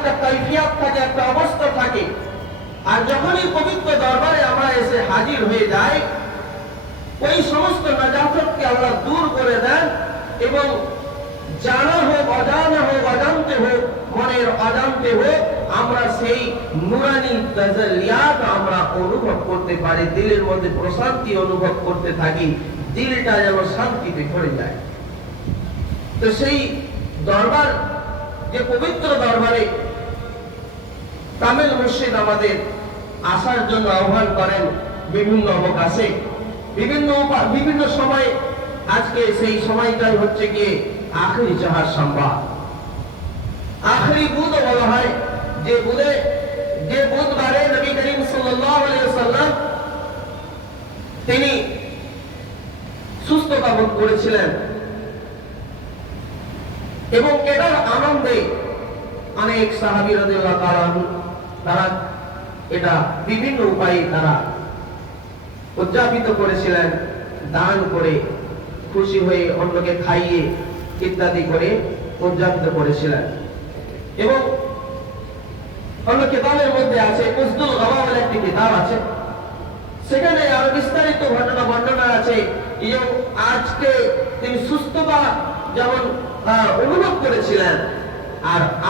একটা কাইফিয়াত থাকে, একটা অবস্থা থাকে। আর যখনই পবিত্র দরবারে আমরা এসে হাজির হয়ে যাই, ওই সমস্ত নাজাফতকে আল্লাহ দূর করে দেন এবং জানা হোক অজানা হোক, অজান্তে হোক, মনের অজান্তে হোক, আমরা সেই নুরানি তাজাল্লিয়াত আমরা অনুভব করতে পারি, দিলের মধ্যে প্রশান্তি অনুভব করতে থাকি, দিলটা যেন শান্তিতে ভরে যায়। তো সেই দরবার, যে পবিত্র দরবারে কামেল মুর্শিদ আমাদের আসার জন্য আহ্বান করেন বিভিন্ন অবকাশে, বিভিন্ন সময়। আজকে সেই সময়টাই হচ্ছে গিয়ে আখরি জাহাজ সংবাদ, আখরি বুধ বলা হয়। যে বুধবারে নবী করিম সাল্লাল্লাহু আলাইহি ওয়াসাল্লাম তিনি সুস্থতা বোধ করেছিলেন এবং এটার আনন্দে অনেক সাহাবী রাদিয়াল্লাহু তাআলা তারা এটা বিভিন্ন উপায়ে তারা উদযাপিত করেছিলেন, দান করে, খুশি হয়ে, অন্যকে খাইয়ে ইত্যাদি করে উদযাপিত করেছিলেন। এবং অন্য কিতাবের মধ্যে আছে, উসদুল গাওয়া বলে একটি কিতাব আছে, সেখানে আরো বিস্তারিত ঘটনা বর্ণনা আছে। এবং আজকে তিনি সুস্থতা যেমন অনুভব করেছিলেন, আর